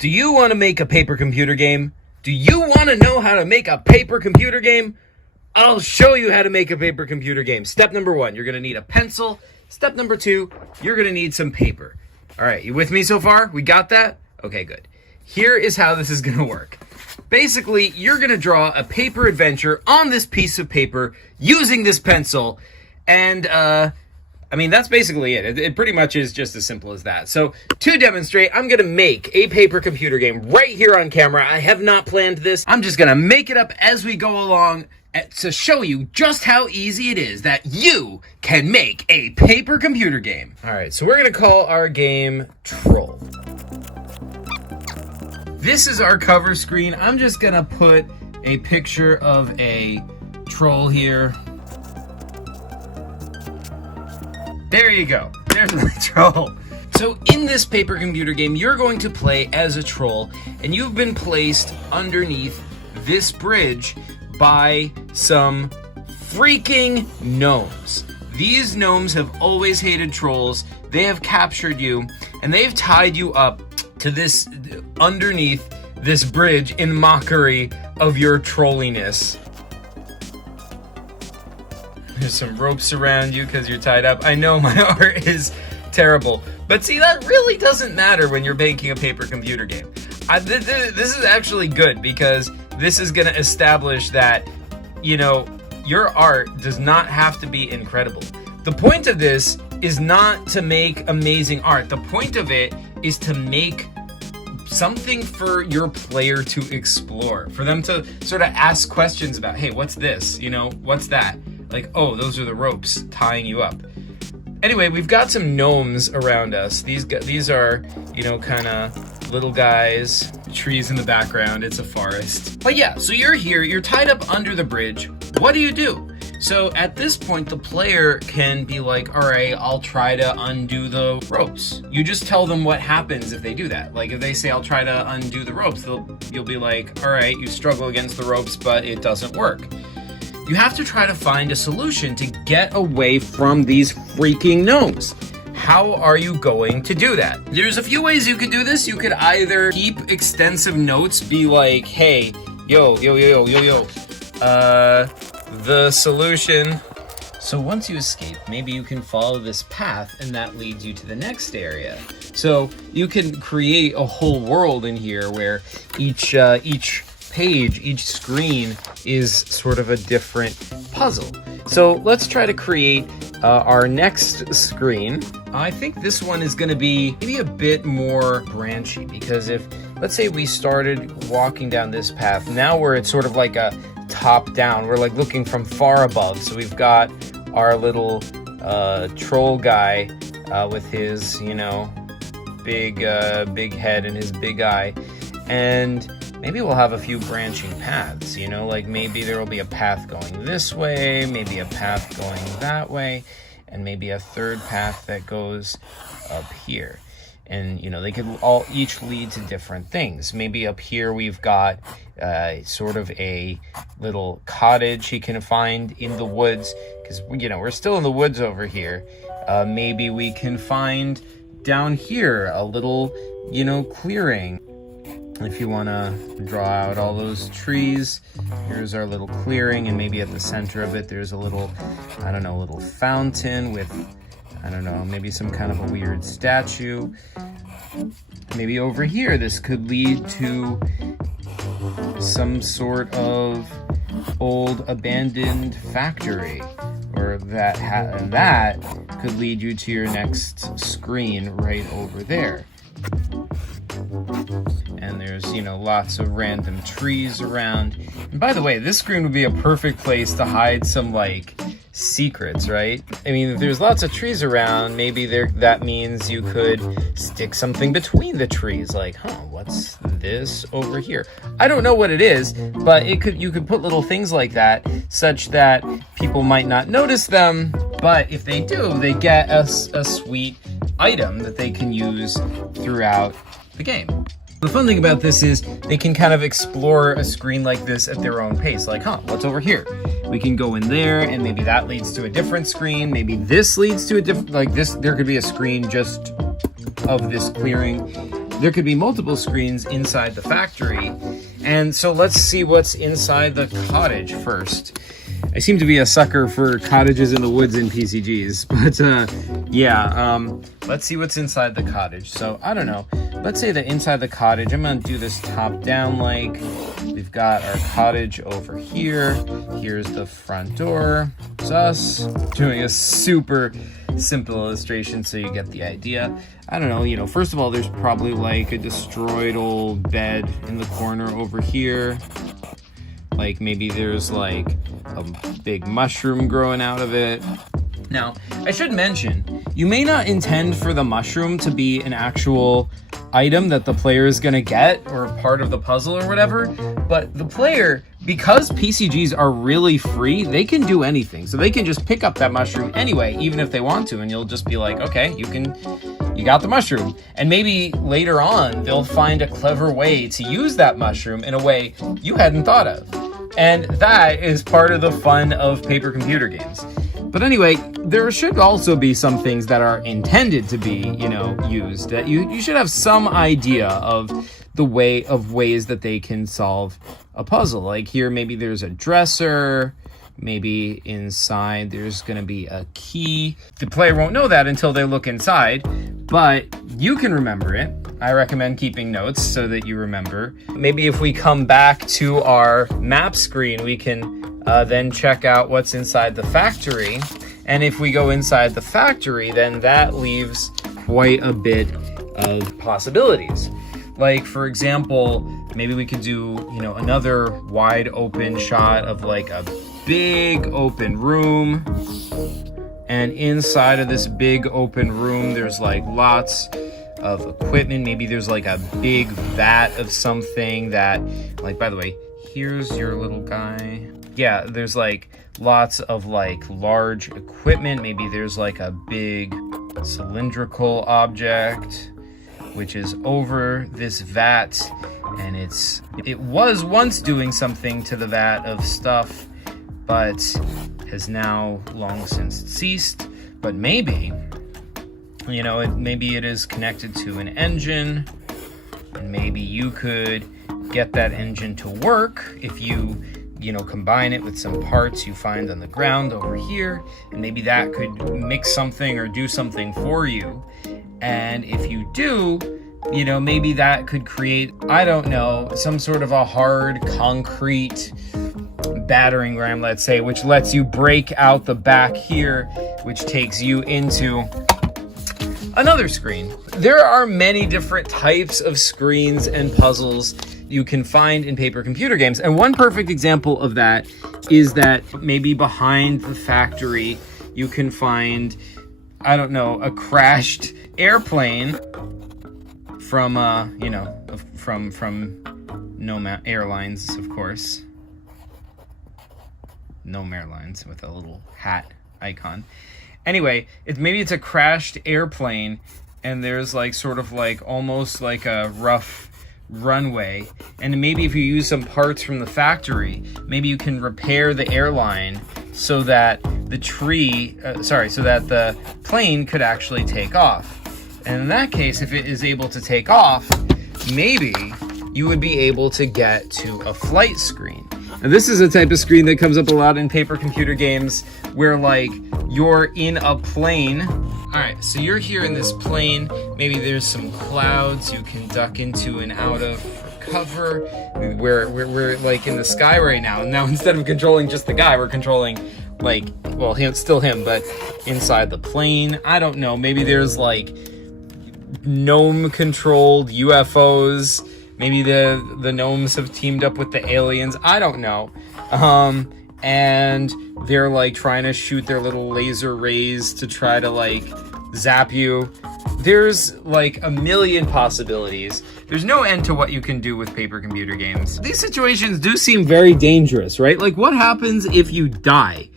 Do you want to make a paper computer game? Do you want to know how to make a paper computer game? I'll show you how to make a paper computer game. Step number 1, you're going to need a pencil. Step number 2, you're going to need some paper. All right, you with me so far? We got that? Okay, good. Here is how this is going to work. Basically, you're going to draw a paper adventure on this piece of paper using this pencil. And, I mean, that's basically it. It pretty much is just as simple as that. So, to demonstrate, I'm going to make a paper computer game right here on camera. I have not planned this. I'm just going to make it up as we go along to show you just how easy it is that you can make a paper computer game. All right, so we're going to call our game Troll. This is our cover screen. I'm just going to put a picture of a troll here. There you go. There's my troll. So in this paper computer game, you're going to play as a troll, and you've been placed underneath this bridge by some freaking gnomes. These gnomes have always hated trolls. They have captured you, and they've tied you up to this underneath this bridge in mockery of your trolliness. There's some ropes around you because you're tied up. I know my art is terrible, but see, that really doesn't matter when you're making a paper computer game. This is actually good because this is going to establish that, you know, your art does not have to be incredible. The point of this is not to make amazing art. The point of it is to make something for your player to explore, for them to sort of ask questions about, hey, what's this? You know, what's that? Like, oh, those are the ropes tying you up. Anyway, we've got some gnomes around us. These are, you know, kind of little guys, trees in the background. It's a forest. But yeah, so you're here, you're tied up under the bridge. What do you do? So at this point, the player can be like, all right, I'll try to undo the ropes. You just tell them what happens if they do that. Like if they say, I'll try to undo the ropes, you'll be like, all right, you struggle against the ropes, but it doesn't work. You have to try to find a solution to get away from these freaking gnomes. How are you going to do that? There's a few ways you could do this. You could either keep extensive notes, be like, hey, yo, the solution. So once you escape, maybe you can follow this path and that leads you to the next area. So you can create a whole world in here where each page, each screen is sort of a different puzzle. So let's try to create our next screen. I think this one is going to be maybe a bit more branchy because if, let's say we started walking down this path, now we're at sort of like a top down. We're like looking from far above. So we've got our little troll guy with his, you know, big head and his big eye. And maybe we'll have a few branching paths, you know, like maybe there will be a path going this way, maybe a path going that way, and maybe a third path that goes up here. And, you know, they could all each lead to different things. Maybe up here we've got sort of a little cottage he can find in the woods, because, you know, we're still in the woods over here. Maybe we can find down here a little, you know, clearing. If you want to draw out all those trees, here's our little clearing, and maybe at the center of it there's a little, I don't know, little fountain with, I don't know, maybe some kind of a weird statue. Maybe over here this could lead to some sort of old abandoned factory, or that could lead you to your next screen right over there. And there's, you know, lots of random trees around. And by the way, this screen would be a perfect place to hide some, like, secrets, right? I mean, if there's lots of trees around, maybe that means you could stick something between the trees, like, what's this over here? I don't know what it is, but you could put little things like that, such that people might not notice them, but if they do, they get a sweet item that they can use throughout the game. The fun thing about this is they can kind of explore a screen like this at their own pace. Like, what's over here? We can go in there and maybe that leads to a different screen. Maybe this leads to a different, like this, there could be a screen just of this clearing. there could be multiple screens inside the factory. And so let's see what's inside the cottage first. I seem to be a sucker for cottages in the woods in PCGs, but let's see what's inside the cottage. So I don't know, let's say that inside the cottage, I'm gonna do this top down, like we've got our cottage over here. Here's the front door. It's us doing a super simple illustration so you get the idea. I don't know, first of all, there's probably like a destroyed old bed in the corner over here. Like maybe there's like a big mushroom growing out of it. Now, I should mention, you may not intend for the mushroom to be an actual item that the player is going to get or part of the puzzle or whatever, but the player, because PCGs are really free, they can do anything. So they can just pick up that mushroom anyway, even if they want to, and you'll just be like, okay, you got the mushroom. And maybe later on, they'll find a clever way to use that mushroom in a way you hadn't thought of. And that is part of the fun of paper computer games. But anyway, there should also be some things that are intended to be, used. That you should have some idea of the ways that they can solve a puzzle. Like here, maybe there's a dresser. Maybe inside there's going to be a key. The player won't know that until they look inside, but you can remember it. I recommend keeping notes so that you remember. Maybe if we come back to our map screen, we can then check out what's inside the factory. And if we go inside the factory, then that leaves quite a bit of possibilities. Like, for example, maybe we could do, another wide open shot of like a big open room. And inside of this big open room, there's like lots of equipment. Maybe there's like a big vat of something that, like, by the way, here's your little guy. Yeah, there's like lots of like large equipment. Maybe there's like a big cylindrical object which is over this vat, and it was once doing something to the vat of stuff, but has now long since ceased. But maybe, maybe it is connected to an engine, and maybe you could get that engine to work if you combine it with some parts you find on the ground over here, and maybe that could mix something or do something for you. And if you do, maybe that could create, I don't know, some sort of a hard concrete battering ram, let's say, which lets you break out the back here, which takes you into another screen. There are many different types of screens and puzzles you can find in paper computer games. And one perfect example of that is that maybe behind the factory, you can find, I don't know, a crashed airplane from, from Nome Airlines, of course. Nome Airlines with a little hat icon. Anyway, maybe it's a crashed airplane, and there's like sort of like almost like a rough runway, and maybe if you use some parts from the factory, maybe you can repair the airline so that the plane could actually take off. And in that case, if it is able to take off, maybe you would be able to get to a flight screen. Now, this is a type of screen that comes up a lot in paper computer games where, like, you're in a plane. All right, so you're here in this plane. Maybe there's some clouds you can duck into and out of for cover. We're like in the sky right now. And now instead of controlling just the guy, we're controlling, like, well, still him, but inside the plane. I don't know. Maybe there's like gnome-controlled UFOs. Maybe the gnomes have teamed up with the aliens. I don't know. And they're like trying to shoot their little laser rays to try to like zap you. There's like a million possibilities. There's no end to what you can do with paper computer games. These situations do seem very dangerous, right? Like, what happens if you die?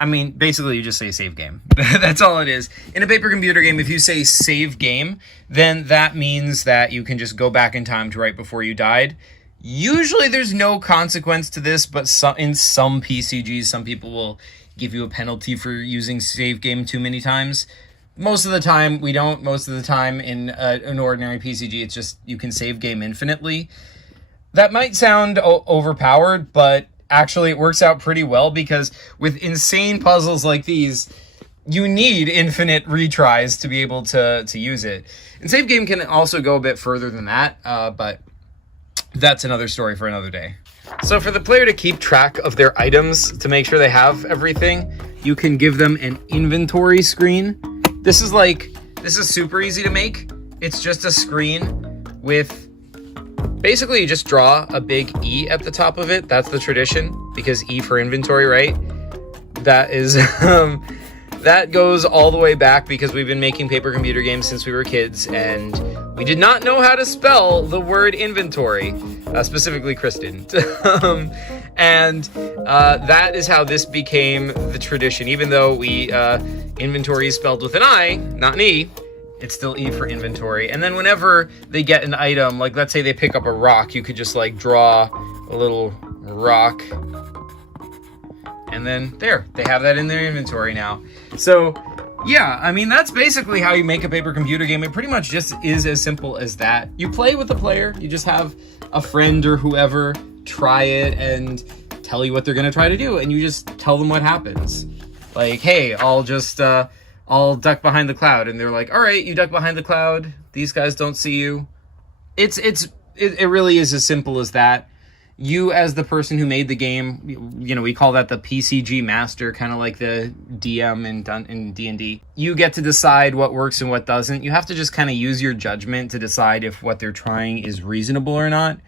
I mean, basically you just say save game. That's all it is. In a paper computer game, if you say save game, then that means that you can just go back in time to right before you died. Usually there's no consequence to this, but in some PCGs, some people will give you a penalty for using save game too many times. Most of the time, we don't. Most of the time in an ordinary PCG, it's just you can save game infinitely. That might sound overpowered, but actually it works out pretty well because with insane puzzles like these, you need infinite retries to be able to use it. And save game can also go a bit further than that, but that's another story for another day. So for the player to keep track of their items to make sure they have everything, you can give them an inventory screen. This is super easy to make. It's just a screen with, basically you just draw a big E at the top of it. That's the tradition, because E for inventory, right? That is, that goes all the way back because we've been making paper computer games since we were kids, and we did not know how to spell the word inventory. Specifically, Chris didn't. And that is how this became the tradition. Even though inventory is spelled with an I, not an E, it's still E for inventory. And then whenever they get an item, like let's say they pick up a rock, you could just like draw a little rock. And then there, they have that in their inventory now. So yeah, I mean, that's basically how you make a paper computer game. It pretty much just is as simple as that. You play with the player, you just have a friend or whoever try it and tell you what they're gonna try to do, and you just tell them what happens. Like, hey, I'll duck behind the cloud, and they're like, all right, you duck behind the cloud, these guys don't see you. It really is as simple as that. You, as the person who made the game, you know, we call that the PCG master, kind of like the DM in D&D. You get to decide what works and what doesn't. You have to just kind of use your judgment to decide if what they're trying is reasonable or not,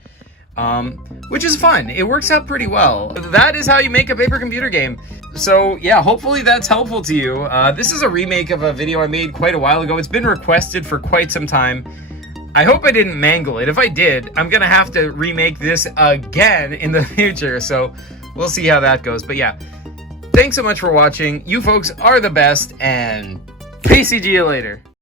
which is fun. It works out pretty well. That is how you make a paper computer game. So yeah, hopefully that's helpful to you. This is a remake of a video I made quite a while ago. It's been requested for quite some time. I hope I didn't mangle it. If I did, I'm gonna have to remake this again in the future, so we'll see how that goes. But yeah, thanks so much for watching. You folks are the best, and PCG you later.